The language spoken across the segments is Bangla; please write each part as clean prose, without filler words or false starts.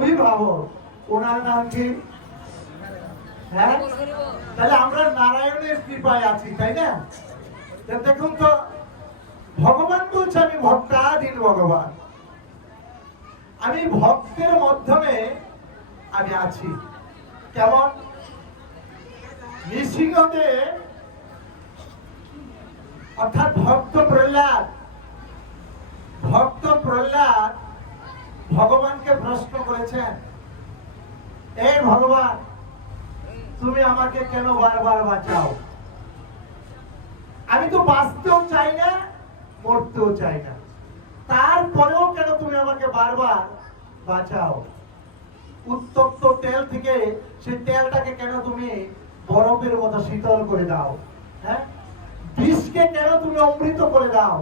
অভিভাবক, ওনার নাম কি? হ্যাঁ, তাহলে আমরা নারায়ণের কৃপায় আছি, তাই না? দেখুন তো, ভগবান বলছে আমি ভক্তাধীন ভগবান, আমি ভক্তের মাধ্যমে আমি আছি। কেমন? নৃসিংহদেব অর্থাৎ ভক্ত প্রহ্লাদ ভগবানকে প্রশ্ন করেছেন, এই ভগবান, তুমি আমাকে কেন বারবার বাঁচাও? আমি তো বাঁচতেও চাই না, মরতেও চাই না, তারপরেও কেন তুমি আমাকে বারবার বাঁচাও? উত্তপ্ত তেল থেকে সেই তেলটাকে কেন তুমি বরফের মতো শীতল করে দাও? হ্যাঁ, বিষকে কেন তুমি অমৃত করে দাও?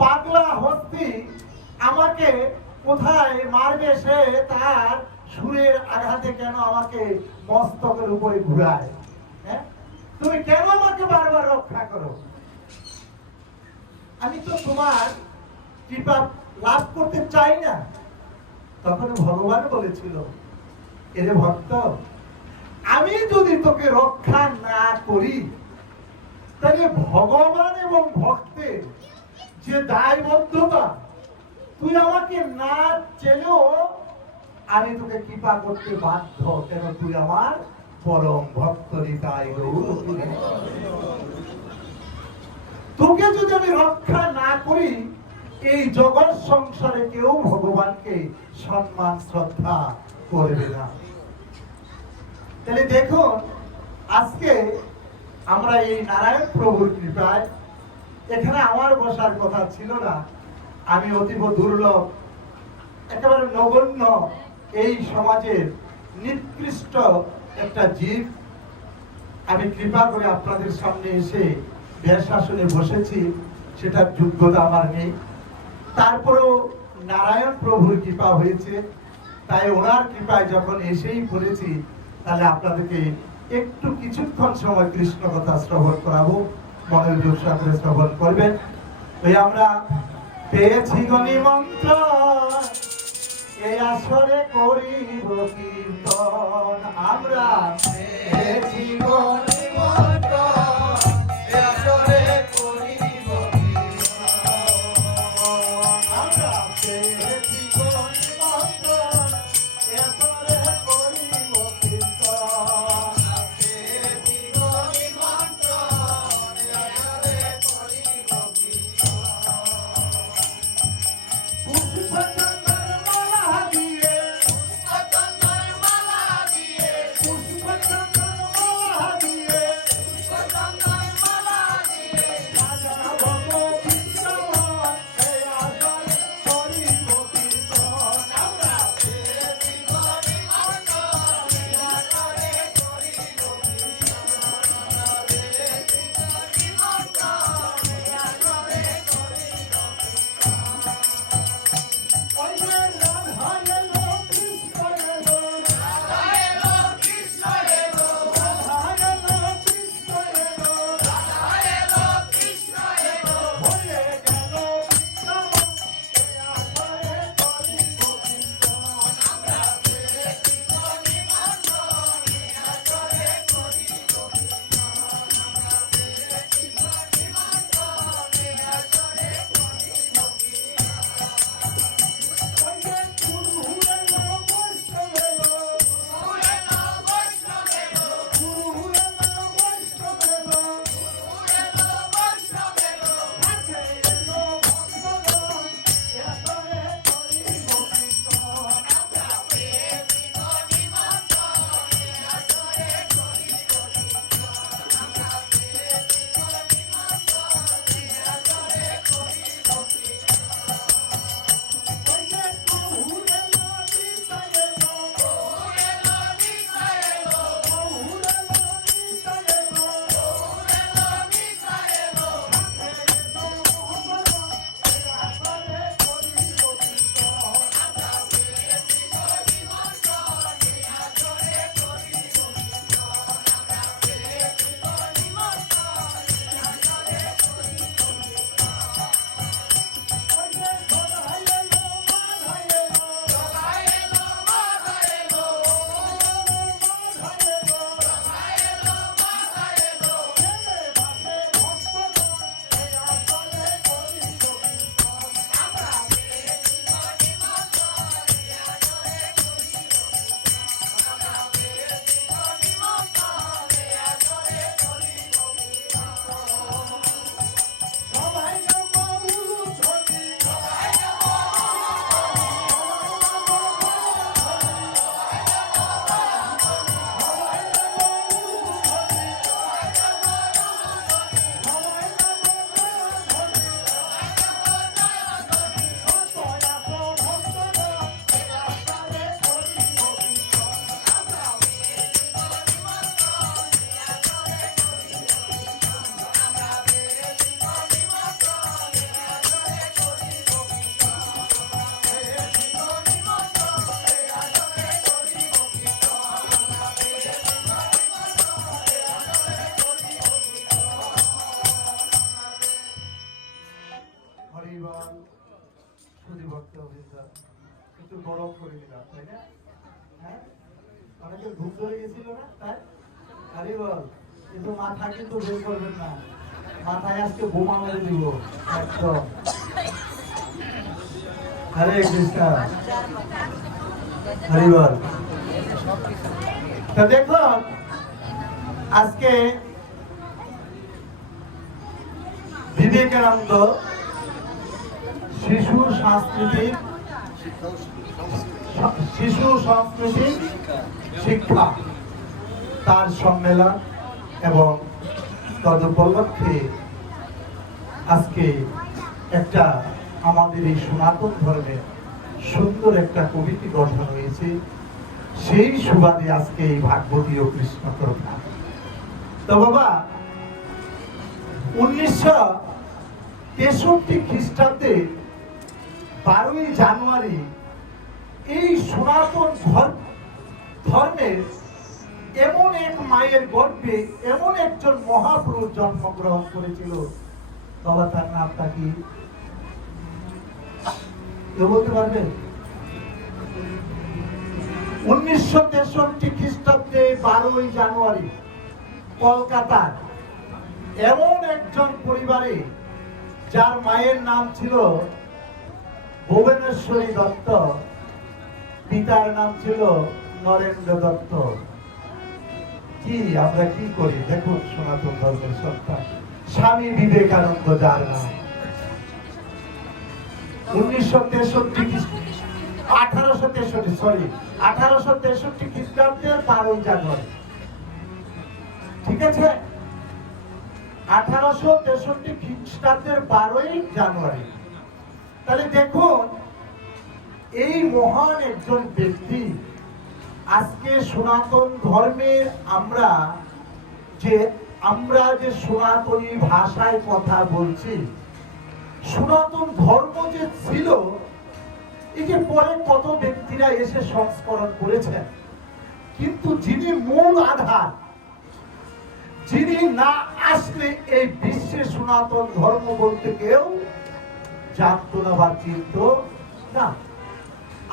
পাগলা হস্তি আমাকে কোথায় মারবে, সে তার সুরের আঘাতে কেন আমাকে মস্তকের উপরে ঘুরায়? হ্যাঁ, তুমি কেন আমাকে বারবার রক্ষা করো? আমি তো তোমার কৃপা লাভ করতে চাই না। তখন ভগবান বলেছিল, এরে ভক্ত, আমি যদি তোকে রক্ষা না করি, তাহলে ভগবান এবং ভক্তের যে দায়বদ্ধতা, তুই আমাকে না চেলেও আমি তোকে কৃপা করতে বাধ্য, কেন তুই আমার পরম ভক্ত। তোকে যদি আমি রক্ষা না করি, এই জগৎ সংসারে কেউ ভগবানকে সম্মান শ্রদ্ধা করবে না। তাহলে দেখুন, আজকে আমরা এই নারায়ণ প্রভুর কৃপায়, এখানে আমার বসার কথা ছিল না, আমি অতীব দুর্লভ, একেবারে নগণ্য, এই সমাজের নিকৃষ্ট একটা জীব, আমি কৃপা করে আপনাদের সামনে এসে ব্যাসাসনে বসেছি, সেটার যোগ্যতা আমার নেই। তারপরেও নারায়ণ প্রভুর কৃপা হয়েছে, তাই ওনার কৃপায় যখন এসেই পড়েছি, তাহলে আপনাদেরকে একটু কিছুক্ষণ সময় কৃষ্ণ কথা শ্রবণ করাবো, মনের জোরসা করে শ্রবণ করবেন। ওই আমরা পেয়েছি নিমন্ত্রণ, এই আসরে করিব কীর্তন, আমরা পেয়েছি নিমন্ত্রণ, এই আসরে করিব কীর্তন, আমরা পেয়েছি নিমন্ত্রণ, এই আসরে করিব কীর্তন, পেয়েছি নিমন্ত্রণ, এই আসরে করিব কীর্তন। পুষ্পচন্দন মালা দিয়ে একটু গরম করে দিলাম, তাই না? হ্যাঁ, অনেকের ঘুম ধরে গেছিল না, তাই? আরে বল, কিন্তু মাথা কিন্তু বের করবেন না, মাথায় আজকে বোমা মেরে দিব একদম। হরে কৃষ্ণ, হরি বল। তো দেখো আজকে বিবেকানন্দ শিশু সাংস্কৃতিক শিক্ষা তার সম্মেলন এবং তদুপলক্ষে আজকে একটা আমাদের এই সনাতন ধর্মের সুন্দর একটা কমিটি গঠন হয়েছে। সেই সুবাদে আজকে এই ভাগবতী ও কৃষ্ণ কথা। তো বাবা, 1963 খ্রিস্টাব্দে 12ই জানুয়ারি এই সনাতন ধর্মের এমন এক মায়ের গর্ভে এমন একজন মহাপুরুষ জন্মগ্রহণ করেছিল। বাবা, তার নামটা কি কেউ বলতে পারবে? 1963 খ্রিস্টাব্দে 12ই জানুয়ারি কলকাতার এমন একজন পরিবারে, যার মায়ের নাম ছিল ভুবনেশ্বরী দত্ত, পিতার নাম ছিল নরেন্দ্র দত্ত। কি আমরা কি করি দেখুন, সনাতন ধর্মের সন্তান স্বামী বিবেকানন্দ যার নাম। 1863 খ্রিস্টাব্দের 12ই জানুয়ারি, ঠিক আছে? 1863 খ্রিস্টাব্দের 12ই জানুয়ারি। তাহলে দেখুন, এই মহান একজন ব্যক্তি আজকে সনাতন ধর্মের আমরা যে সনাতনী ভাষায় কথা বলছি, সনাতন ধর্ম যে ছিল, এই যে পরে কত ব্যক্তিরা এসে সংস্করণ করেছেন, কিন্তু যিনি মূল আধার, যিনি না আসলে এই বিশ্বে সনাতন ধর্ম বলতে কেউ জানতো না বা চিনত না।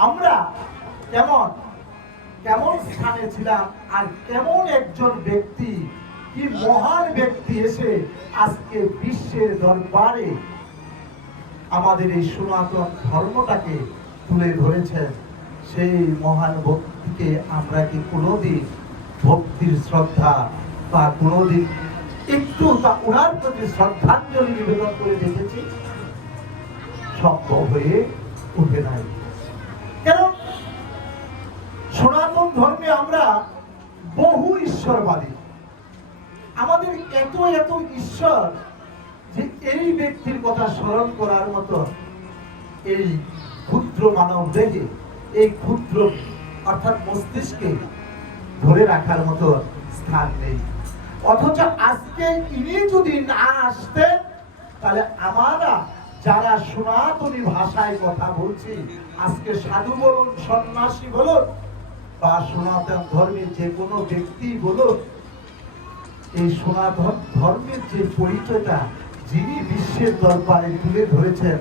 আমরা কেমন স্থানে ছিলাম, আর কেমন একজন ব্যক্তি, কি মহান ব্যক্তি এসে আজকে বিশ্বের দরবারে আমাদের এই সনাতন ধর্মটাকে তুলে ধরেছেন। সেই মহান ব্যক্তিকে আমরা কি কোনোদিন ভক্তির শ্রদ্ধা বা কোনোদিন একটু ওনার প্রতি শ্রদ্ধাঞ্জলি নিবেদন করে দেখেছি? সম্ভব হয়ে উঠে নাই। কেন? সনাতন ধর্মে আমরা বহু ঈশ্বরবাদী, আমাদের এত এত ঈশ্বর যে এই ব্যক্তির কথা স্মরণ করার মতো এই ক্ষুদ্র মানব দেহে, এই ক্ষুদ্র অর্থাৎ মস্তিষ্কে ধরে রাখার মতো স্থান নেই। অথচ আজকে ইনি যদি না আসতেন, তাহলে আমরা যারা সনাতনী ভাষায় কথা বলছি, আজকে সাধু বলুন, সন্ন্যাসী বলুন, বা সনাতন ধর্মের যে কোনো ব্যক্তি বলুন, এই সনাতন ধর্মের যে পরিচয়টা যিনি বিশ্বের দরবারে তুলে ধরেছেন,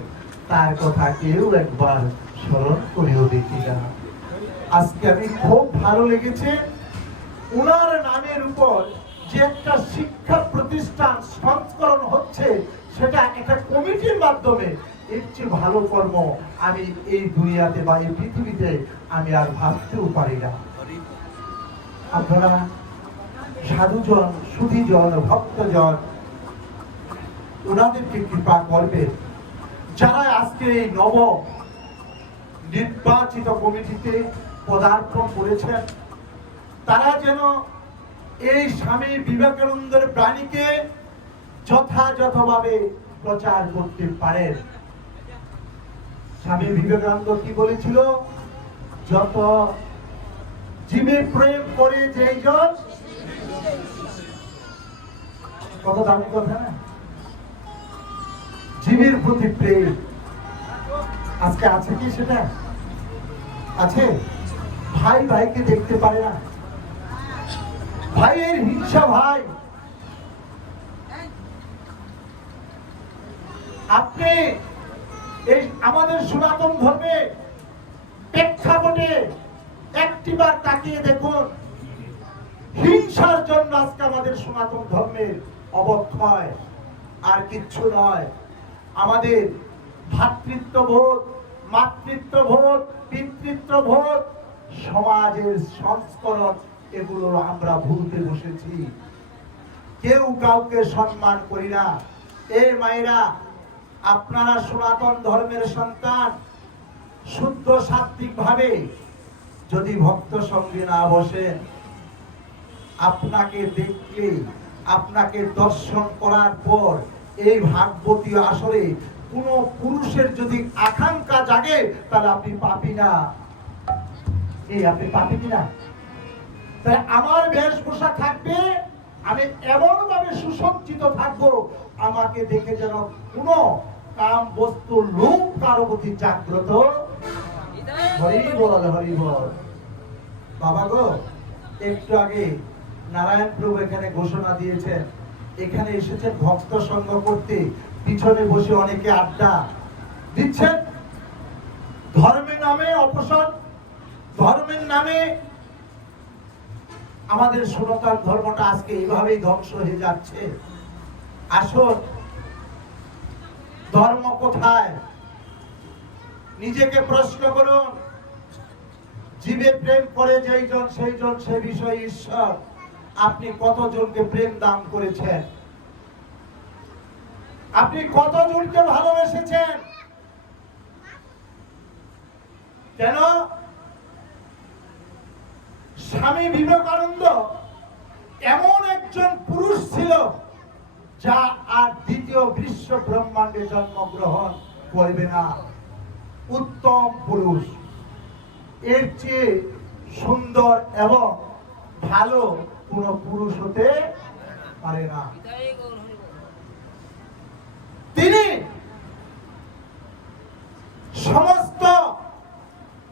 তার কথা কেউ একবার স্মরণ করেও দেখি না। আজকে আমি খুব ভালো লেগেছে, ওনার নামের উপর যে একটা শিক্ষা প্রতিষ্ঠান সংস্করণ হচ্ছে, সেটা একটা কমিটির মাধ্যমে। এর চেয়ে ভালো কর্ম আমি এই দুনিয়াতে বা এই পৃথিবীতে আমি আর ভাবতেও পারি না। আপনারা সাধুজন, সুধীজন, ভক্তজন, ওনাদেরকে কৃপা করবেন, যারা আজকে এই নব নির্বাচিত কমিটিতে পদার্পণ করেছেন, তারা যেন এই স্বামী বিবেকানন্দের বাণীকে যথাযথভাবে প্রচার করতে পারেন। স্বামী বিবেকানন্দ কি বলেছিল? যত জীবে প্রেম করে যেইজন, কত দামি কথা না? জীবের প্রতি প্রেম আজকে আছে কি? সেটা আছে? ভাই ভাইকে দেখতে পারে না, ভাইয়ের হিংসা। ভাই, আপনি এই আমাদের সনাতন ধর্মে প্রেক্ষাপটে একটিবার তাকিয়ে দেখুন, হিংসার জন্য আজকে আমাদের সনাতন ধর্মের অবক্ষয়, আর কিচ্ছু নয়। আমাদের ভ্রাতৃত্ববোধ, মাতৃত্ববোধ, পিতৃত্ববোধ, সমাজের সংস্করণ, এগুলো আমরা ভুলতে বসেছি। কেউ কাউকে সম্মান করি না। এই মায়েরা, আপনারা সনাতন ধর্মের সন্তান, শুদ্ধ সাত্বিক ভাবে যদি ভক্ত সঙ্গে না বসেন, আপনাকে দেখলে, আপনাকে দর্শন করার পর এই ভাগবতী আসরে কোন পুরুষের যদি আকাঙ্ক্ষা জাগে, তাহলে আপনি পাপী না। আপনি পাপী কিনা? তাই আমার বেশভূষা থাকবে, আমি এমন ভাবে সুসজ্জিত থাকবো, আমাকে দেখে যেন কোন কাম বস্তুর লোভ কারো প্রতি জাগ্রত। হরি বল, হরি বল। বাবা গো, একটু আগে নারায়ণ প্রভু এখানে ঘোষণা দিয়েছেন, এখানে এসেছেন ভক্ত সঙ্গ করতে, পিছনে বসে অনেকে আড্ডা দিচ্ছেন। ধর্মের নামে অপসর, ধর্মের নামে আমাদের সনাতন ধর্মটা আজকে এইভাবেই ধ্বংস হয়ে যাচ্ছে। আসল ধর্ম কোথায়? নিজেকে প্রশ্ন করুন। জীবে প্রেম করে যেইজন সেইজন সে বিষয় ঈশ্বর। আপনি কতজনকে প্রেম দান করেছেন? আপনি কতজনকে ভালোবেসেছেন? কেন? স্বামী বিবেকানন্দ এমন একজন পুরুষ ছিল, যা আর দ্বিতীয় বিশ্ব ব্রহ্মাণ্ডে জন্মগ্রহণ করবে না। উত্তম পুরুষ, এর চেয়ে সুন্দর এবং ভালো কোন পুরুষ হতে পারে না। তিনি সমস্ত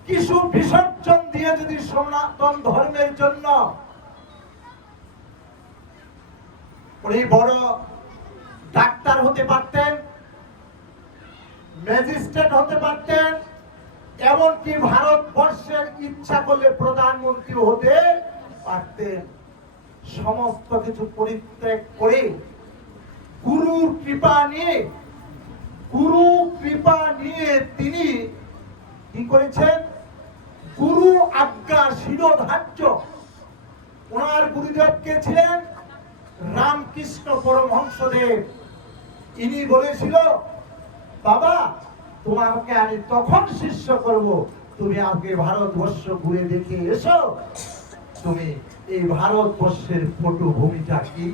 কিছু বিসর্জন দিয়ে যদি সনাতন ধর্মের জন্য উনি বড় ডাক্তার হতে পারতেন, ম্যাজিস্ট্রেট হতে পারতেন, এমনকি ভারতবর্ষের ইচ্ছা করলে প্রধানমন্ত্রী হতে পারতেন। সমস্ত কিছু পরিত্যাগ করে গুরুর কৃপা নিয়ে তিনি কি করেছেন? গুরু আজ্ঞা শিরোধার্য। ওনার গুরুদেব কে ছিলেন? রামকৃষ্ণ পরমহংসদেব। ইনি বলেছিল, বাবা তোমাকে আমি তখন শিষ্য করব, তুমি আগে ভারতবর্ষ ঘুরে দেখে এসো, তুমি এই ভারতবর্ষের পটভূমিটা কি।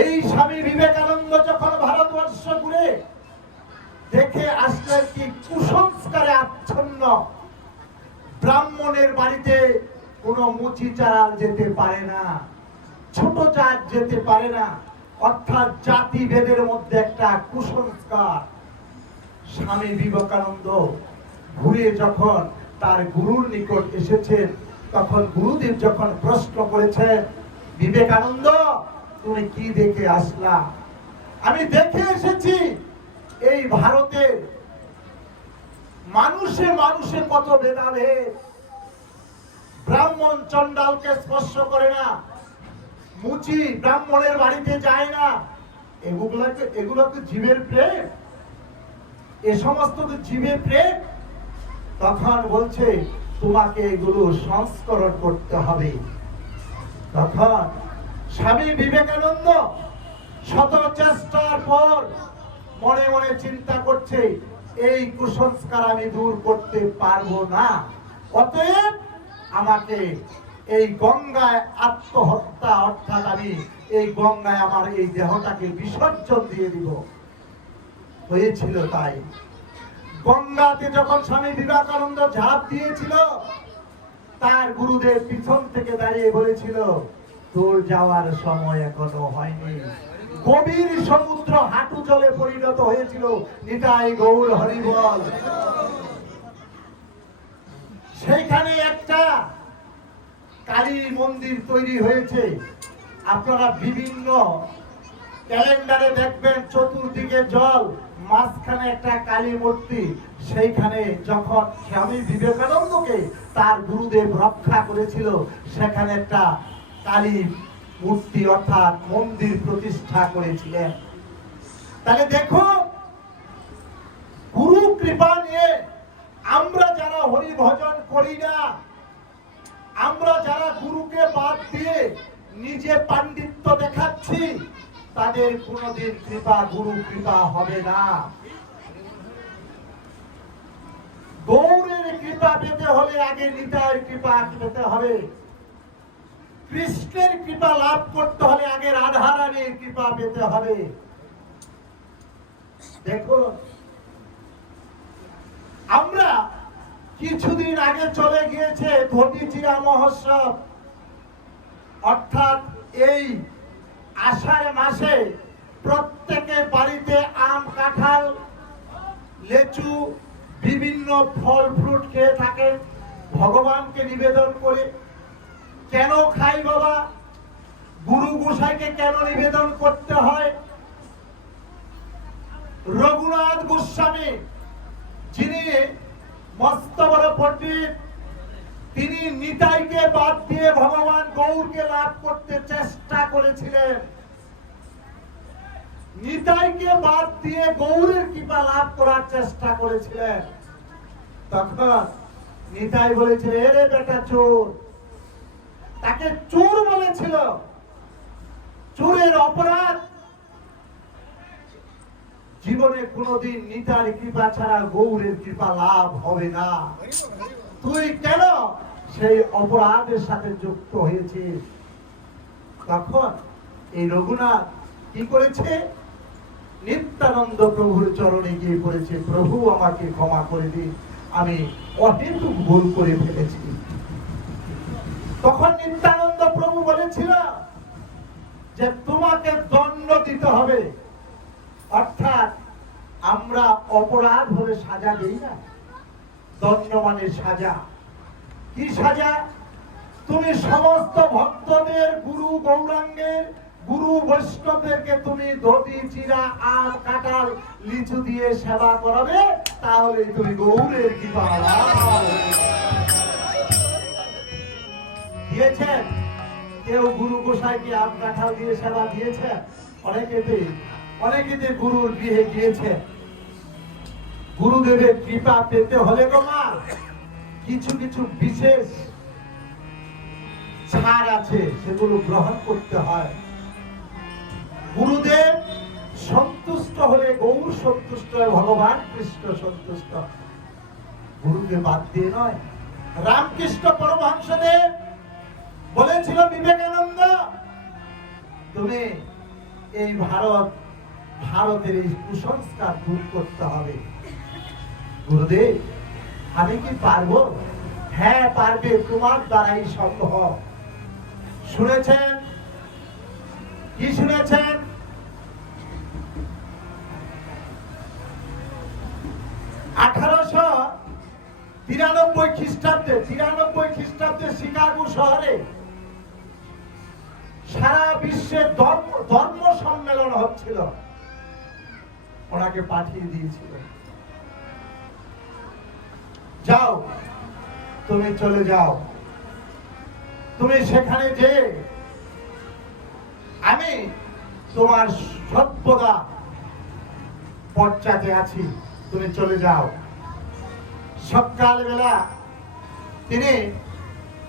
এই স্বামী বিবেকানন্দ যখন ভারতবর্ষ ঘুরে দেখে আসলেন, কি কুসংস্কারে আচ্ছন্ন। ব্রাহ্মণের বাড়িতে কোনো মুচি চারাল যেতে পারে না, ছোট জাত যেতে পারে না, অর্থাৎ জাতি ভেদের মধ্যে একটা কুসংস্কার। স্বামী বিবেকানন্দ ঘুরে যখন তার গুরুর নিকট এসেছেন, তখন গুরুদেব যখন প্রশ্ন করেছেন, বিবেকানন্দ তুমি কি দেখে আসলা? আমি দেখে এসেছি এই ভারতের মানুষে মানুষে কত ভেদাভেদ। ব্রাহ্মণ চন্ডালকে স্পর্শ করে না, মুচি ব্রাহ্মণের বাড়িতে যায় না। এগুলো তো জীবের প্রেম, এ সমস্ত তো জীবের প্রেম। তখন বলছে তোমাকে এগুলো সংস্করণ করতে হবে। তখন স্বামী বিবেকানন্দ শত চেষ্টার পর মনে মনে চিন্তা করছে, এই কুসংস্কার আমি দূর করতে পারবো না, অতএব আমাকে এই গঙ্গায় আত্মহত্যা, অর্থাৎ আমি এই গঙ্গায় আমার এই দেহটাকে বিসর্জন দিয়ে দিব। হয়েছিল তাই। গঙ্গাতে যখন স্বামী বিবেকানন্দ ঝাঁপ দিয়েছিল, তার গুরুদেব পিছন থেকে দাঁড়িয়ে বলেছিল, তোর যাওয়ার সময় এখনো হয়নি। গভীর সমুদ্র হাঁটু জলে পরিণত হয়েছিল। নিতাই গৌর হরি বল। সেইখানে একটা কালী মন্দির তৈরি হয়েছে। আপনারা বিভিন্ন ক্যালেন্ডারে দেখবেন চতুর্দিকে জল, মাঝখানে একটা কালী মূর্তি। সেইখানে যখন স্বামী বিবেকানন্দকে তার গুরুদেব রক্ষা করেছিল, সেখানে একটা কালী মূর্তি অর্থাৎ মন্দির প্রতিষ্ঠা করেছিলেন। তাহলে দেখো, গুরু কৃপা নিয়ে আমরা যারা হরি ভজন করি না, আমরা যারা গুরুকে বাদ দিয়ে নিজে পাণ্ডিত্য দেখাচ্ছি, তাদের কোনদিন কৃপা গুরু কৃপা হবে না। গৌরের কৃপা পেতে হলে আগে নিতাইয়ের কৃপা পেতে হবে। কৃষ্ণের কৃপা লাভ করতে হলে আগে রাধা রানীর কৃপা পেতে হবে। দেখো, আমরা কিছুদিন আগে চলে গিয়েছে ধুতি চিরা মহোৎসব, অর্থাৎ এই আষাঢ় মাসে প্রত্যেকের বাড়িতে আম, কাঁঠাল, লেচু, বিভিন্ন ফল ফ্রুট খেয়ে থাকেন, ভগবানকে নিবেদন করে। কেন খাই বাবা? গুরু গোসাইকে কেন নিবেদন করতে হয়? রঘুনাথ গোস্বামী, যিনি মস্ত বড় পণ্ডিত, তিনি নিতাইকে বাদ দিয়ে ভগবান গৌরকে লাভ করতে চেষ্টা করেছিলেন। নিতাইকে বাদ দিয়ে গৌরের কৃপা লাভ করার চেষ্টা করেছিলেন। তখন নিতাই বলেছিল, এরে বেটা চোর। তাকে চোর বলেছিল। চোরের অপরাধ। জীবনে কোনদিন নিতাইর কৃপা ছাড়া গৌরের কৃপা লাভ হবে না। তুই কেন সেই অপরাধের সাথে যুক্ত হয়েছিস? তখন এই রঘুনাথ কি করেছে? নিত্যানন্দ প্রভুর চরণে গিয়ে পড়েছে, প্রভু আমাকে ক্ষমা করে দিন, আমি অহেতুক ভুল করে ফেলেছি। তখন নিত্যানন্দ প্রভু বলেছিল যে তোমাকে দণ্ড দিতে হবে। অর্থাৎ আমরা অপরাধ হলে সাজা দেই না, দণ্ড মানে সাজা। কি সাজা? তুমি সমস্ত ভক্তদের, গুরু গৌরাঙ্গের, গুরু বৈষ্ণবদেরকে তুমি ধুতি চিরা আম কাঁঠাল লিচু দিয়ে সেবা করাবে, তাহলে তুমি গৌরের কৃপা দিয়েছেন। কেউ গুরু গোসাইকে আম কাঁঠাল দিয়ে সেবা দিয়েছে? অনেকেতে গুরুর গৃহে গিয়েছে। গুরুদেবের কৃপা পেতে হলে গো মা, কিছু কিছু বিশেষ ছাড় আছে, সেগুলো গ্রহণ করতে হয়। গুরুদেব সন্তুষ্ট হলে গৌর সন্তুষ্ট হয়, ভগবান কৃষ্ণ সন্তুষ্ট। গুরুকে বাদ দিয়ে নয়। রামকৃষ্ণ পরমহংসদেব বলেছিল, বিবেকানন্দ তুমি এই ভারতের এই কুসংস্কার দূর করতে হবে। গুরুদেব, আমি কি পারবো? হ্যাঁ পারবে, তোমার দ্বারাই সম্ভব। শুনেছেন? কি শুনেছেন? 1893 খ্রিস্টাব্দে শিকাগো শহরে সারা বিশ্বে ধর্ম সম্মেলন হচ্ছিল। ওনাকে পাঠিয়ে দিয়েছিল, যাও, তুমি চলে যাও, তুমি সেখানে যে আমি তোমার সর্বদা পশ্চাতে আছি, তুমি চলে যাও। সকালবেলা তিনি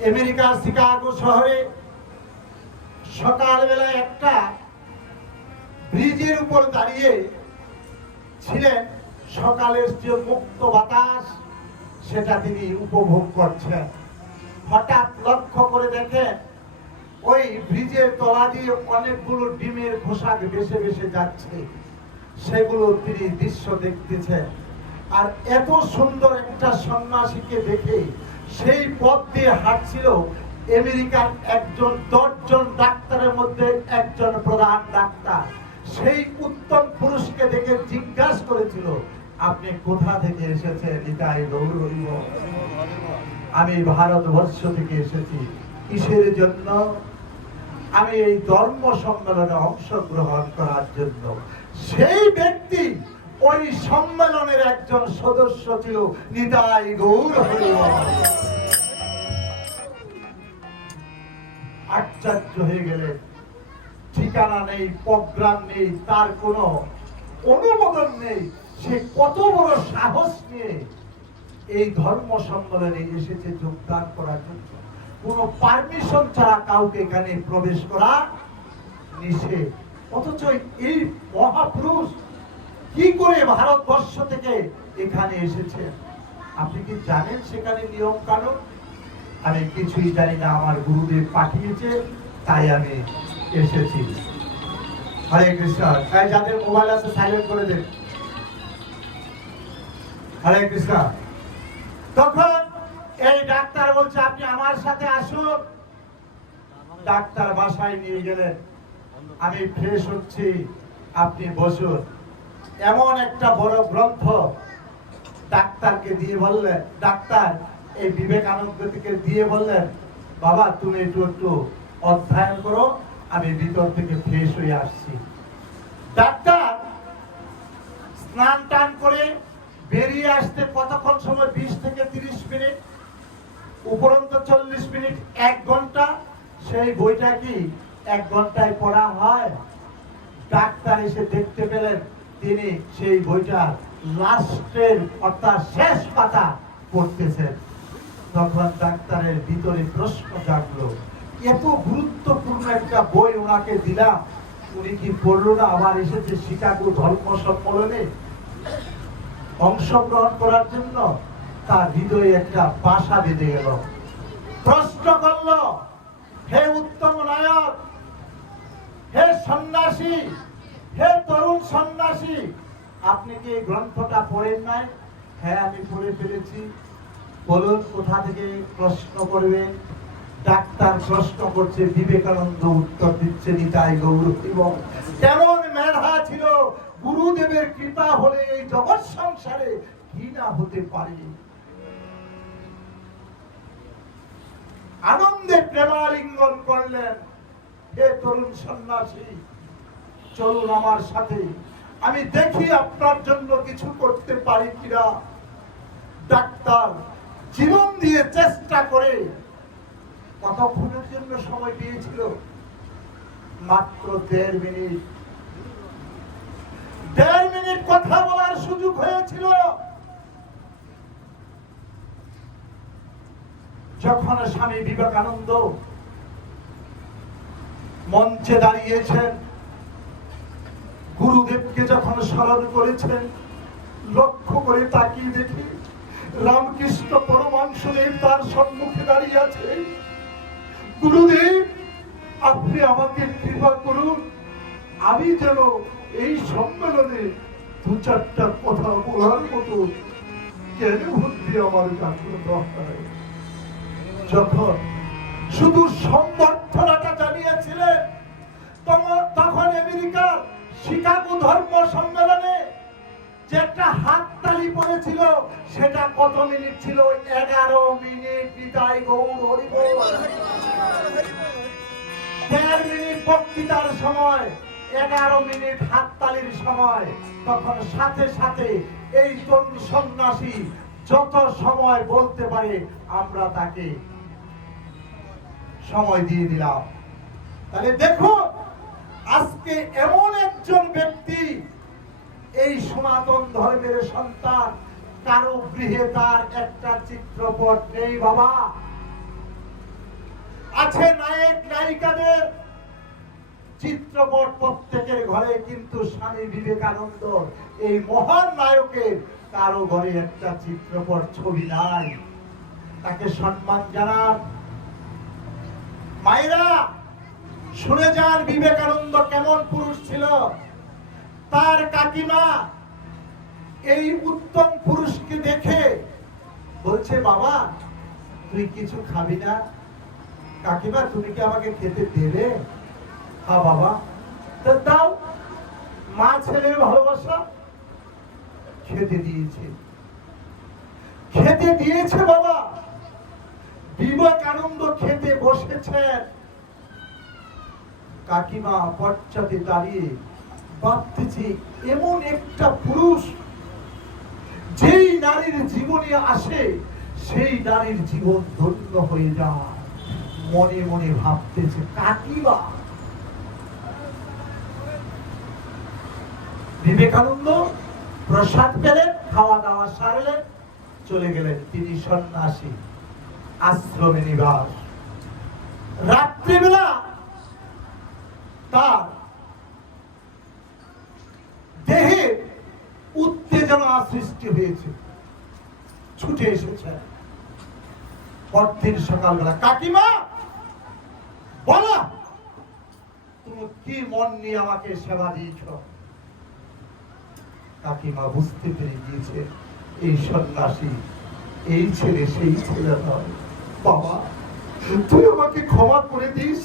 আমেরিকার শিকাগো শহরে সকালবেলা একটা ব্রিজের উপর দাঁড়িয়ে ছিলেন। সকালের যে মুক্ত বাতাস, সেটা তিনি উপভোগ করছেন। হঠাৎ লক্ষ্য করে দেখেন ওই ব্রিজের তলা দিয়ে অনেকগুলো ডিমের খোসা ভেসে ভেসে যাচ্ছে। সেগুলো তিনি দৃশ্য দেখতেছেন। আর এত সুন্দর একটা সন্ন্যাসীকে দেখে সেই পথ দিয়ে হাঁটছিল আমেরিকার একজন 10 জন ডাক্তারের মধ্যে একজন প্রধান ডাক্তার। সেই উত্তম পুরুষকে দেখে জিজ্ঞাসা করেছিল, আপনি কোথা থেকে এসেছেন? নিতাই গৌর হরিব। আমি ভারতবর্ষ থেকে এসেছি। কিসের জন্য? আমি এই ধর্ম সম্মেলনে অংশগ্রহণ করার জন্য। সেই ব্যক্তি ওই সম্মেলনের একজন সদস্য ছিল। নিতাই গৌর হরি বল। আশ্চর্য হয়ে গেলেন। ঠিকানা নেই, প্রোগ্রাম নেই, তার কোনো অনুমোদন নেই। সে কত বড় সাহস নিয়ে এই ধর্ম সম্মেলনে এসেছে যোগদান করার জন্য। কোনো পারমিশন ছাড়া কাউকে এখানে প্রবেশ করা নিষেধ। অথচ এই মহাপুরুষ কি করে ভারতবর্ষ থেকে এখানে এসেছে? আপনি কি জানেন সেখানে নিয়ম কানুন? আমি কিছুই জানি না, আমার গুরুদেব পাঠিয়েছে, তাই আমি এসেছি। হরে কৃষ্ণ। তাই যাদের মোবাইল আছে সাইলেন্ট করে দেন। হরে কৃষ্ণ। তখন এই ডাক্তার বলছে আপনি আমার সাথে আসুন। ডাক্তার বাসায় নিয়ে গেলেন। আমি ফ্রেশ হচ্ছি, আপনি বসুন। এমন একটা বড় গ্রন্থ ডাক্তারকে দিয়ে বললেন, ডাক্তার এই বিবেকানন্দকে দিয়ে বললেন, বাবা তুমি একটু একটু অধ্যয়ন করো, আমি ভিতর থেকে ফ্রেশ হয়ে আসছি। ডাক্তার স্নান টান করে বেরিয়ে আসতে কতক্ষণ সময়? 20 থেকে 30 মিনিট, উপরন্ত 40 মিনিট, 1 ঘন্টা। সেই বইটা কি 1 ঘন্টায় পড়া হয়? ডাক্তার এসে দেখতে পেলেন তিনি সেই বইটা লাস্টের অর্থাৎ শেষ পাতা পড়তেছেন। তখন ডাক্তারের ভিতরে প্রশ্ন জাগলো, এত গুরুত্বপূর্ণ একটা বই ওনাকে দিলাম, উনি কি পড়লো না? আবার এসেছে শিকাগো ধর্ম সম্মেলনে অংশগ্রহণ করার জন্য। তার হৃদয়ে একটা বাসা বেঁধে গেল। প্রশ্ন করল, হে উত্তম নায়ক, হে সন্ন্যাসী, হে তরুণ সন্ন্যাসী, আপনি কি এই গ্রন্থটা পড়েন নাই? হ্যাঁ আমি পড়ে ফেলেছি। বলুন কোথা থেকে প্রশ্ন করবেন? ডাক্তার প্রশ্ন করছে, বিবেকানন্দ উত্তর দিচ্ছে, নিতাই গৌর হরি বল। কেমন মেধা ছিল! গুরুদেবের কৃপা হলে এই জগৎ সংসারে কি না হতে পারে। আনন্দে প্রেমালিঙ্গন করলেন। হে তরুণ সন্ন্যাসী, চলুন আমার সাথে, আমি দেখি আপনার জন্য কিছু করতে পারি কিনা। ডাক্তার জীবন দিয়ে চেষ্টা করে কতক্ষণের জন্য সময় পেয়েছিল? মাত্র 1.5 মিনিট। 1.5 মিনিট কথা বলার সুযোগ হয়েছিল। যখন স্বামী বিবেকানন্দ মঞ্চে দাঁড়িয়েছেন, গুরুদেবকে যখন স্মরণ করেছেন, লক্ষ্য করে তাকিয়ে দেখি রামকৃষ্ণ পরমহংসদেব তার সম্মুখে দাঁড়িয়ে আছে। গুরুদেব আপনি আমাকে কৃপা করুন, আমি যেন এই সম্মেলনে 2-4টা কথা বলার মতো জ্ঞান বুদ্ধি আমার জাগ্রত হয়। যখন শুধু সম্বর্ধনাটা জানিয়েছিলেন, তখন আমেরিকার শিকাগো ধর্ম সম্মেলনে যে একটা হাততালি পড়েছিল, সেটা কত মিনিট ছিল? 11 মিনিট। নিতাই গৌর হরি বল। 1.5 মিনিট বক্তৃতার সময়, 11 মিনিট হাততালির সময়। তখন সাথে সাথে এই তরুণ সন্ন্যাসী যত সময় বলতে পারে আমরা তাকে সময় দিয়ে দিলাম। তাহলে দেখো আজকে এমন একজন ব্যক্তি, এই সনাতন ধর্মের সন্তান, কারো গৃহে তার একটা চিত্রপট নেই বাবা। আছে নায়ক নায়িকাদের চিত্রপট প্রত্যেকের ঘরে, কিন্তু স্বামী বিবেকানন্দ এই মহান নায়কের কারো ঘরে একটা চিত্রপট ছবি নাই। তাকে সম্মান জানান। মায়েরা শুনে যান বিবেকানন্দ কেমন পুরুষ ছিল। তার কাকিমা এই উত্তম পুরুষকে দেখে বলছে, বাবা তুই কিছু খাবি না? কাকিমা তুমি কি আমাকে খেতে দেবে? হ্যাঁ বাবা। তো দাও। মা ছেলের ভালোবাসা। খেতে দিয়েছে, খেতে দিয়েছে বাবা। বিবেকানন্দ খেতে বসেছেন। কাকিমা পশ্চাতে দাঁড়িয়ে ভাবতেছে, এমন একটা পুরুষ যেই নারীর জীবনে আসে সেই নারীর জীবন ধন্য হয়ে যায়। মনে মনে ভাবতেছে, কাকিমা। বিবেকানন্দ প্রসাদ পেলেন, খাওয়া দাওয়া সারলেন, চলে গেলেন। তিনি সন্ন্যাসী, আশ্রমে নিবাস। রাত্রিবেলা তার দেহে উত্তেজনা সৃষ্টি হয়েছে, ছুটে এসেছে। পরদিন সকালবেলা, কাকিমা বলো, তুমি কি মন নিয়ে আমাকে সেবা দিয়েছ? কাকিমা বুঝতে পেরে গিয়েছে, এই সন্ন্যাসী এই ছেলে সেই ছেলে নয়। বাবা, তুই আমাকে ক্ষমা করে দিস,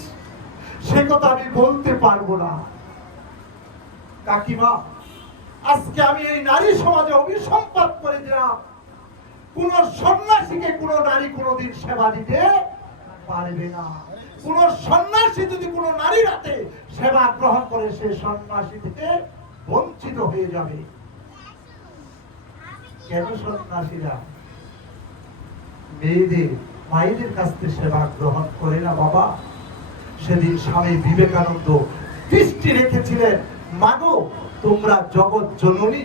সে কথা আমি বলতে পারবো না। কাকিমা, আজকে আমি এই নারী সমাজে অভিসম্পাত করে দিলাম, কোন সন্ন্যাসীকে কোন নারী কোনদিন সেবা দিতে পারবে না। কোন সন্ন্যাসী যদি কোন নারীর হাতে সেবা গ্রহণ করে, সে সন্ন্যাসী থেকে বঞ্চিত হয়ে যাবে। কেন সন্ন্যাসীরা মেয়েদের মায়েদের কাছ থেকে সেবা গ্রহণ করে না? বাবা, সেদিন স্বামী বিবেকানন্দ দৃষ্টি রেখেছিলেন, মাগো তোমরা জগৎ জননী,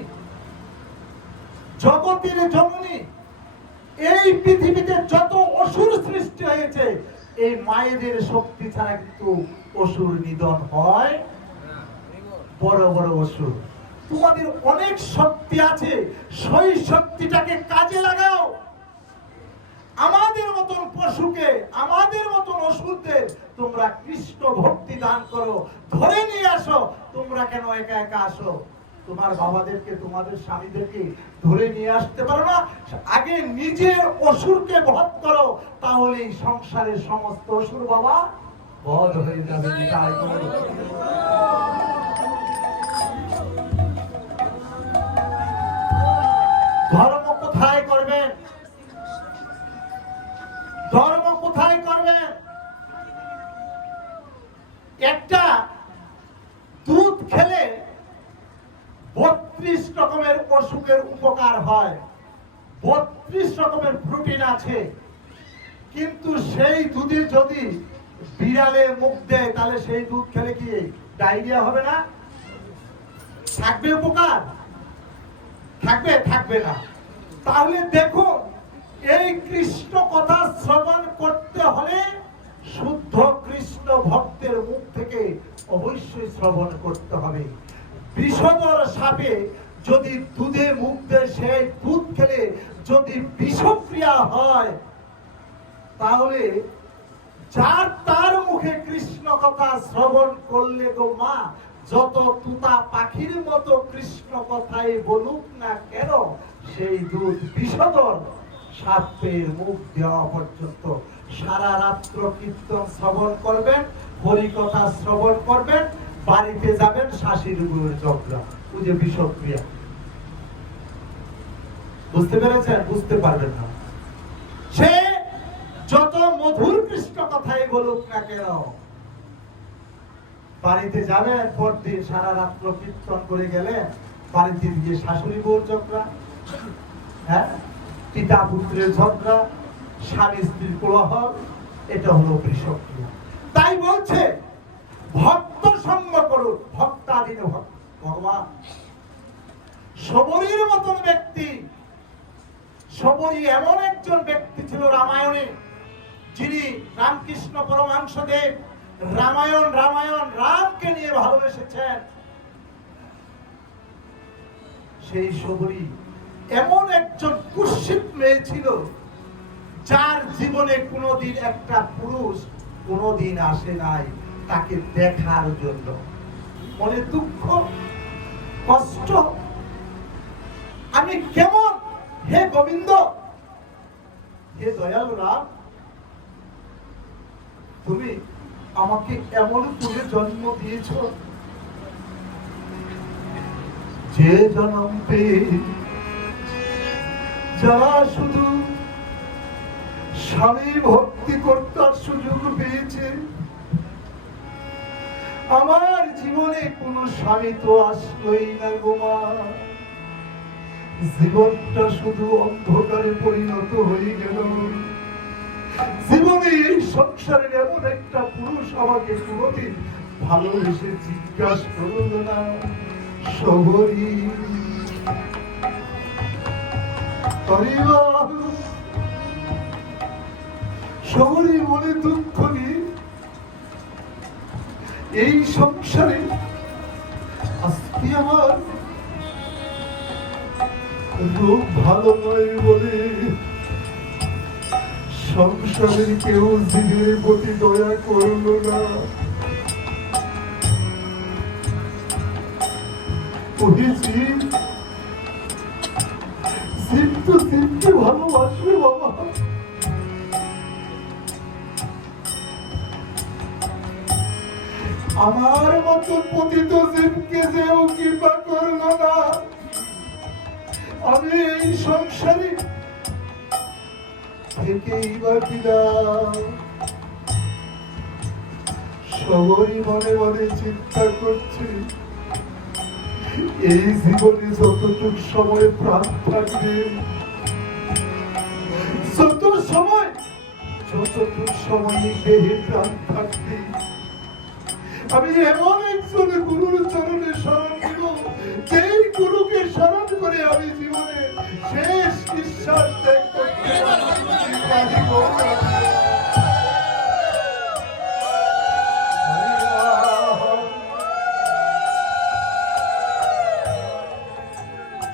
জগতের জননী। এই পৃথিবীতে যত অসুর সৃষ্টি হয়েছে, এই মায়েদের শক্তি ছাড়া কিন্তু অসুর নিধন হয়। বড় বড় অসুর, তোমাদের অনেক শক্তি আছে, সেই শক্তিটাকে কাজে লাগাও। আমাদের মতন পশুকে, আমাদের মতন অসুরদের তোমরা কৃষ্ণ ভক্তি দান করো, ধরে নিয়ে আসো। তোমরা কেন একা একা আসো? তোমার বাবাদেরকে, তোমাদের স্বামীদেরকে ধরে নিয়ে আসতে পারো না? আগে নিজের অসুরকে বধ করো, তাহলে এই সংসারের সমস্ত অসুর বাবা বধ হয়ে যাবে। ধর্ম কোথায় করবেন? ধর্ম কোথায় করবেন? একটা দুধ খেলে 32 রকমের অসুখের উপকার হয়, 32 রকমের প্রোটিন আছে। কিন্তু সেই দুধে যদি বিড়ালে মুখ দেয়, তাহলে সেই দুধ খেলে কি ডায়রিয়া হবে না? থাকবে উপকার? থাকবে? থাকবে না। তাহলে দেখো, এই কৃষ্ণ কথা শ্রবণ করতে হলে শুদ্ধ কৃষ্ণ ভক্তের মুখ থেকে অবশ্যই শ্রবণ করতে হবে। বিষধর সাপে যদি দুধে মুখ দেয়, সেই দুধ খেলে যদি বিষক্রিয়া হয়, তাহলে যার তার মুখে কৃষ্ণ কথা শ্রবণ করলে গো মা, যত তুতা পাখির মতো কৃষ্ণ কথাই বলুক না কেন, সেই দুধ বিষধর সাপের মুখ দেওয়া পর্যন্ত সারা রাত্র কীর্তন শ্রবণ করবেন, হরি কথা শ্রবণ করবেন, বাড়িতে যাবেন, শাশির গুরুর চক্রা, ওই যে বিষক্রিয়া। বুঝতে পেরেছেন? বুঝতে পারবেন না। সে যত মধুর কৃষ্ণ কথাই বলুক না কেন, বাড়িতে যাবেন, পরদিন সারা রাত্র কীর্তন করে গেলেন, বাড়িতে গিয়ে শাশুড়ি বউর ঝগড়া, হ্যাঁ, পিতা পুত্রের ঝগড়া, স্বামী স্ত্রীর কোলাহল, এটা হলো বিষক্রিয়া। তাই বলছে ভক্ত সঙ্গ করুন, ভক্তাধীন ভগবান। শবরীর মতন ব্যক্তি, শবরী এমন একজন ব্যক্তি ছিল রামায়ণে, যিনি রামকৃষ্ণ পরমহংসদেব রামায়ণ রামকে নিয়ে ভালোবেসেছেন। সেই শবরী এমন একজন কুৎসিত মেয়ে ছিল, যার জীবনে কোনোদিন একটা পুরুষ কোনোদিন আসে নাই তাকে দেখার জন্য। মনে দুঃখ, কষ্ট, আমি কেমন, হে গোবিন্দ, হে দয়ালু রাম, তুমি আমাকে এমন করে জন্ম দিয়েছ, যে জন্ম পেয়ে যারা শুধু স্বামী ভক্তি করতার সুযোগ পেয়েছে, আমার জীবনে কোনো স্বামী তো আসলোই না গো মা। জীবনটা শুধু অন্ধকারে পরিণত হয়ে গেল। জীবনে এই সংসারের এমন একটা পুরুষ আমাকে কোনোদিন ভালোবেসে জিজ্ঞাসা করল না, শহরী শহরী মনে দুঃখ নিয়ে এই সংসারে আজকে আমার রূপ ভালো নয় বলে সংসারের কেউ জীবের প্রতি দয়া করল না। জীব তো জীবকে ভালোবাসবে বাবা। আমার মতো পতিত জীবকে যেও কৃপা করল না। আমি এই সংসারে থেকেই বা দিলাম। সবারই মনে মনে চিন্তা করছে, এই জীবনে যতটুক সময় প্রাণ থাকবে, যতটুক সময় দেহে প্রাণ থাকবে, আমি এমন একজন গুরুর চরণে শরণ দিব, যেই গুরুকে শরণ করে আমি জীবনে শেষ নিঃশ্বাস ত্যাগ করতে পারব।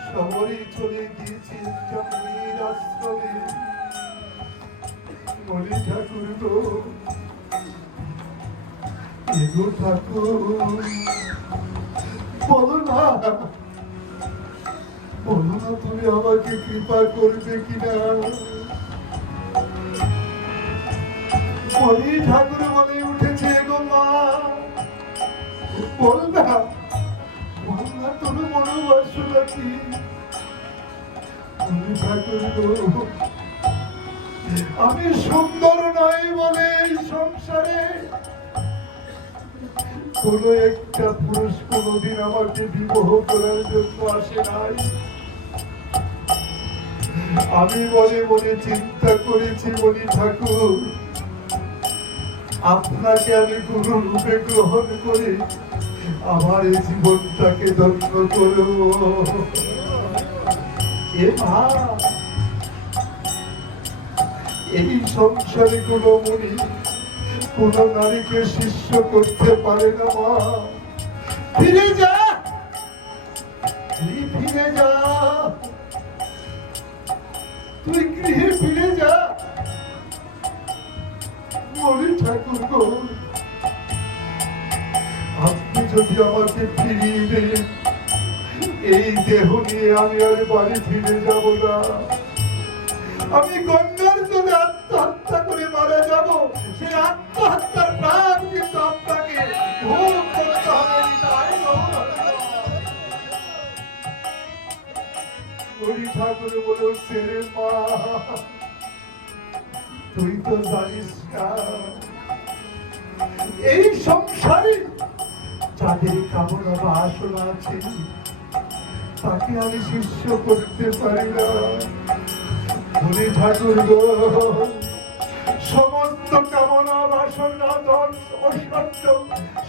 সবারই চলে গিয়েছি জঙ্গলের আশ্রমে। মনে ঠাকুর গো, এগো ঠাকুর, বলো না তুমি আমাকে কৃপা করবে কিনা। মনি ঠাকুর বলে উঠেছে, গো মা বল না তোর মনোবাসনা কি। ঠাকুর গো, আমি সুন্দর নই বলে এই সংসারে কোন একটা পুরুষ কোনদিন আমাকে বিবাহ করার জন্য আসে নাই। আমি মনে মনে চিন্তা করেছি, বলি ঠাকুর আপনাকে আমি গুরু রূপে গ্রহণ করে আমার এই জীবনটাকে ধন্য করব। এ মা, এই সংসারে কোন মুনি কোন নারীকে শিষ্য করতে পারে না। মা ফিরে যা, তুই ফিরে যা, তুই গৃহে ফিরে যা। বলি ঠাকুর গো, আপনি যদি আমাকে ফিরিয়ে দেন, এই দেহ নিয়ে আমি আর বাড়ি ফিরে যাব না। আমি গঙ্গার জলে আত্মহত্যা করে মারা যাব। সেই আত্মহত্যার প্রাণ কিন্তু আপনাকে ভোগ করতে হবে। ঠাকুর বলো, ছেলে মা তুই তো জানিস না, এই সংসারে যাদের কামনা বা আসনা আছে তাকে আমি শিষ্য করতে পারি না। বলি ঠাকুর গো, সমস্ত কামনা বাসনা ধন ঐশ্বর্য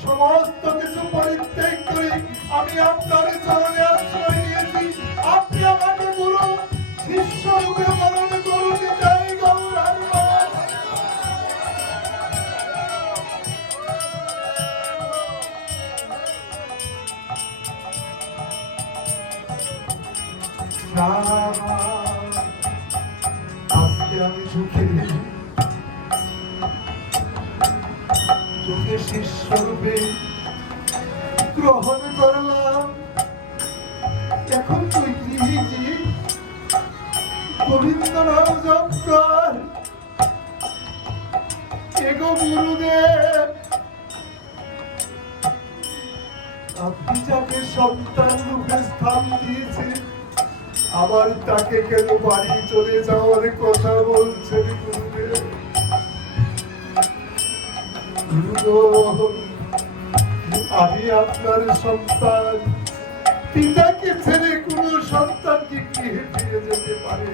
সমস্ত কিছু পরিত্যাগ করে আমি আপনার চরণে আশ্রয় নিয়েছি। আপনি আমাকে গুরু শিষ্য রূপে বরণ করুন। জয় গৌরাঙ্গ। আজকে আমি চোখে শিষ্য রূপে গ্রহণ করলাম। এখন তুই গৃহে গোবিন্দ নাম জপ কর। এগো গুরুদেব, আপনি যাকে সন্তান রূপে স্থান দিয়েছে, আবার তাকে কেন বাড়ি চলে যাওয়ার কথা বলছেন গুরুদেব? আপনার সন্তান, পিতাকে ছেড়ে কোন সন্তানকে কি ফিরে যেতে পারে?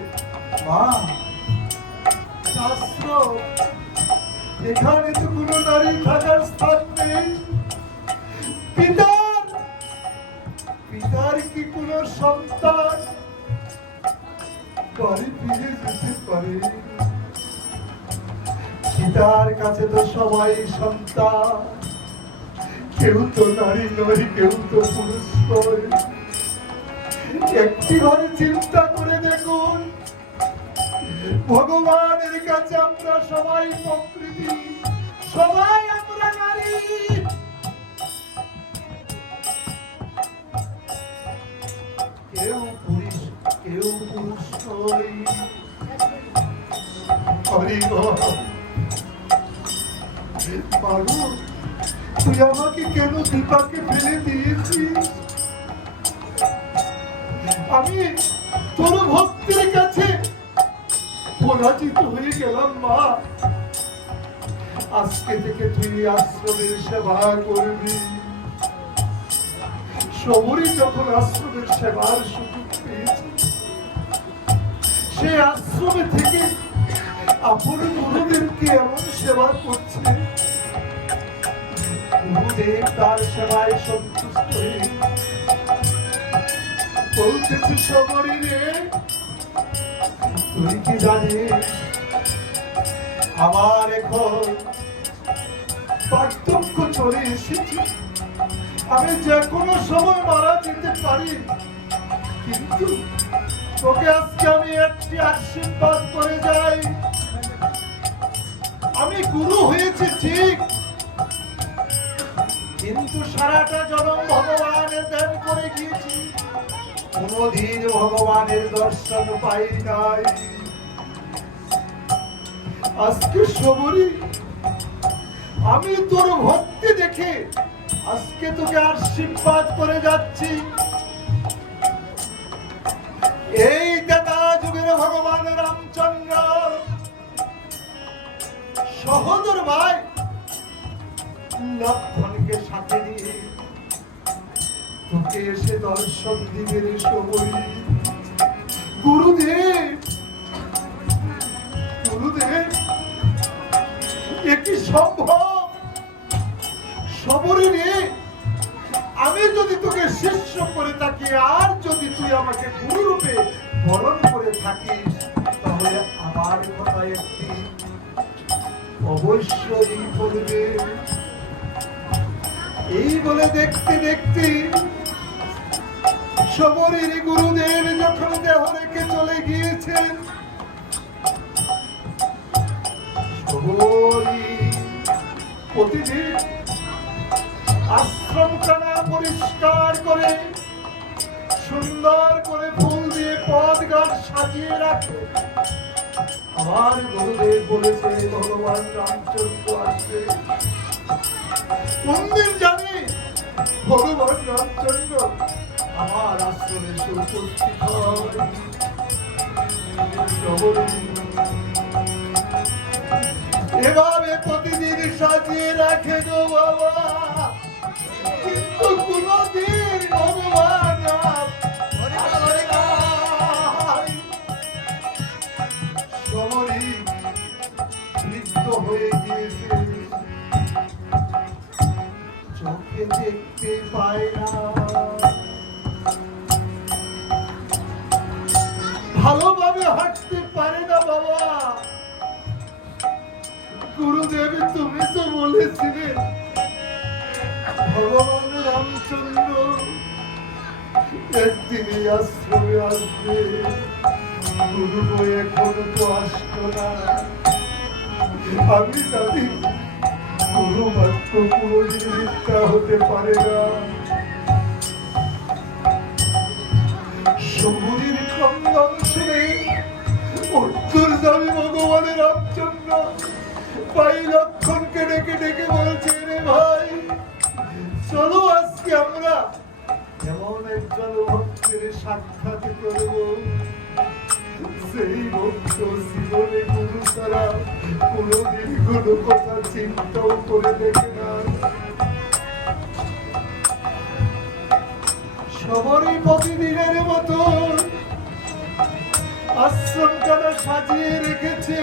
মা, শাস্ত্র, এখানে তো কোনো নারী থাকার স্থান নেই। পিতার কি কোন সন্তান বাড়ি ফিরে যেতে পারে? পিতার কাছে তো সবাই সন্তান, কেউ তো নারী নয়, কেউ তো পুরুষ নয়। একটি ঘরে চিন্তা করে দেখুন, ভগবানের কাছে আমরা সবাই প্রকৃতি, সবাই আমরা নারী। কেউ পুরুষ নয়। তুই আমাকে কেন দীপাকে ফেলে দিয়েছিস? আমি তোর ভক্তির কাছে পরাজিত হয়ে গেলাম। মা, আজকে থেকে তুই আশ্রমের সেবা করবি। সবরই যখন আশ্রমের সেবার সুযোগ পেয়েছে, সে আশ্রমে থেকে আপন গুরুদেবকে এমন সেবা করছে, গুরুদেব তার সেবায় সন্তুষ্ট হয়ে বলতেছে, সবরী রে, তুই কি জানিস আমার এখন পার্থক্য চলে এসেছে, আমি যে কোনো সময় মারা যেতে পারি, কিন্তু তোকে আজকে আমি একটি আশীর্বাদ করে যাই। আমি গুরু হয়েছি ঠিক, কিন্তু সারাটা জনম ভগবানের ধ্যান করে গিয়েছি, কোনদিন ভগবানের দর্শন পাই নাই। আজকে সবরী, আমি তোর ভক্তি দেখে আজকে তোকে আশীর্বাদ করে যাচ্ছি। এই ত্রেতা যুগের ভগবান রামচন্দ্র সহোদর ভাই লক্ষণকে সাথে নিয়ে তোকে এসে দর্শন দিবে রে সবরী। গুরুদেব, একই সম্ভব? সবরী রে, আমি যদি তোকে শিষ্য করে থাকি, আর যদি তুই আমাকে গুরু রূপে বরণ করে থাকিস, তাহলে আমার কথা একটি অবশ্যই বলবে। এই বলে দেখতে দেখতে সবরীর গুরুদেব যখন দেহ রেখে চলে গিয়েছেন, সবরী প্রতিদিন আশ্রমখানা পরিষ্কার করে সুন্দর করে ফুল দিয়ে পথ ঘাট সাজিয়ে রাখে। আমার গুরুদেব বলেছে ভগবান রামচন্দ্র আসবে। কোনদিন জানি ভগবান রামচন্দ্র আমার আশ্রমে এসে উপস্থিত হয়। এভাবে প্রতিদিন সাজিয়ে রাখে গো বাবা, কিন্তু কোনদিন ভগবান সবরী লিপ্ত হয়ে গিয়েছে, চোখে দেখতে পায় না, ভালোভাবে হাঁটতে পারে না। বাবা গুরুদেব, তুমি তো বলেছিলে ভগবান রামচন্দ্র একদিন এই আশ্রমে আসবে। গুরু এখন তো আসতো না। আমি জানি গুরু মাত্র পুরোহিত মিথ্যা হতে পারে না। সবরীর ক্রন্দন শুনে উত্তরজামী ভগবান রামচন্দ্র ভাই লক্ষণকে ডেকে ডেকে বলছে, রে ভাই, চলো আজকে আমরা এমন একজন ভক্তের সাক্ষাৎ করব, সেই ভক্ত জীবনে গুরু ছাড়া কোনদিন কোনো কথা চিন্তাও করে দেখে না। সবরই প্রতিদিনের মতো আশ্রমখানা সাজিয়ে রেখেছে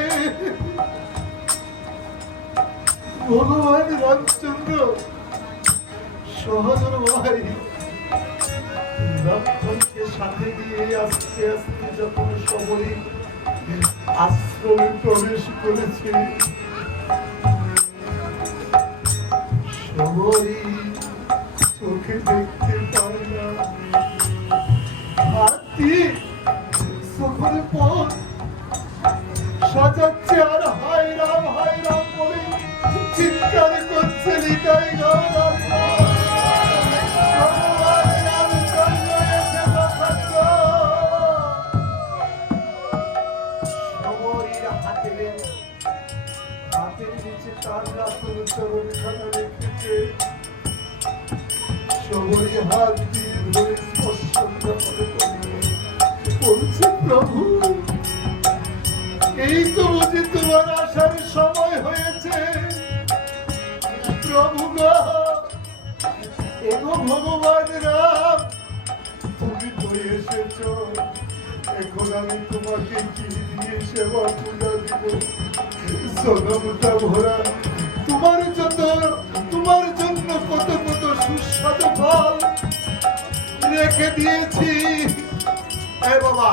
ভগবান রামচন্দ্র সহদর ভাই লক্ষণকে সাথে দিয়ে আস্তে আস্তে যখন সবরই আশ্রমে প্রবেশ করেছে সবরই চোখে দেখতে পারে না হাতি চোখের পর সাজাচ্ছে আর হায় রাম বলে চিৎকার করছে নিতাই গৌর হাতের নিচে তার রাতুল চরণখানা রেখেছে সবরই হাত দিয়ে ধরে স্পর্শ করে বলছে প্রভু এই তো বুঝি তোমার আসার সময় হয়েছে প্রভু গো এগো ভগবান রাম তুমি তো এসেছো এখন আমি তোমাকে কি দিয়ে সেবা পূজা দিব সনমটা ভরা তোমার জন্য কত কত সুস্বাদু ফল রেখে দিয়েছি এই বাবা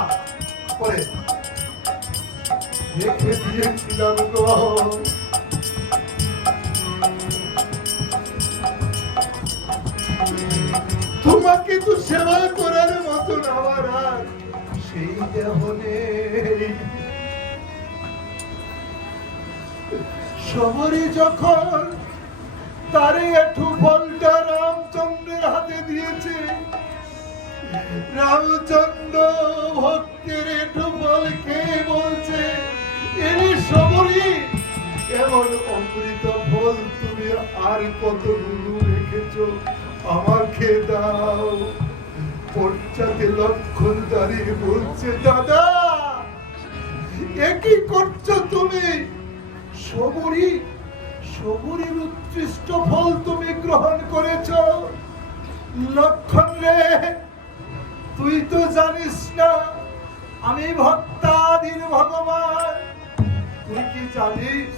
পরে রেখে দিয়েছিলাম গো তোমাকে তো সেবা করার মতন আমার আর সেই দেহ নেই সবরই যখন তারে একটু ফলটা রামচন্দ্রের হাতে দিয়েছে রামচন্দ্র ভক্তের একটু ফল খেয়ে বলছে এরে সবরই এমন অমৃত ফল তুমি আর কতগুলো রেখেছো আমাকে দাও পশ্চাতে লক্ষণ দাঁড়িয়ে বলছে দাদা একই করছো তুমি সবরীর উৎকৃষ্ট ফল তুমি গ্রহণ করেছ লক্ষণ রে তুই তো জানিস না আমি ভক্তাধীন ভগবান তুই কি জানিস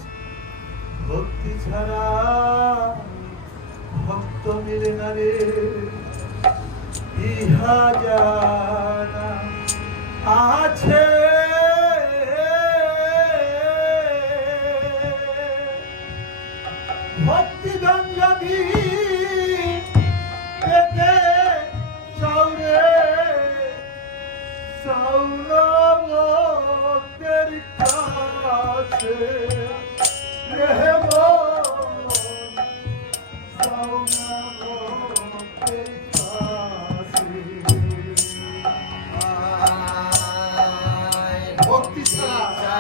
ভক্তি ছাড়া ভক্ত মিলে না রে ইহা জানা আছে ভক্তি গঙ্গাদি পেতে চাউরে চাউলের কাছে রে ভক্তি ছাড়া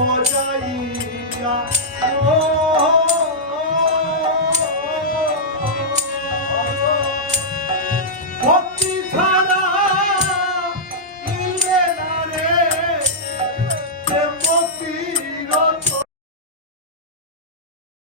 বজাইয়া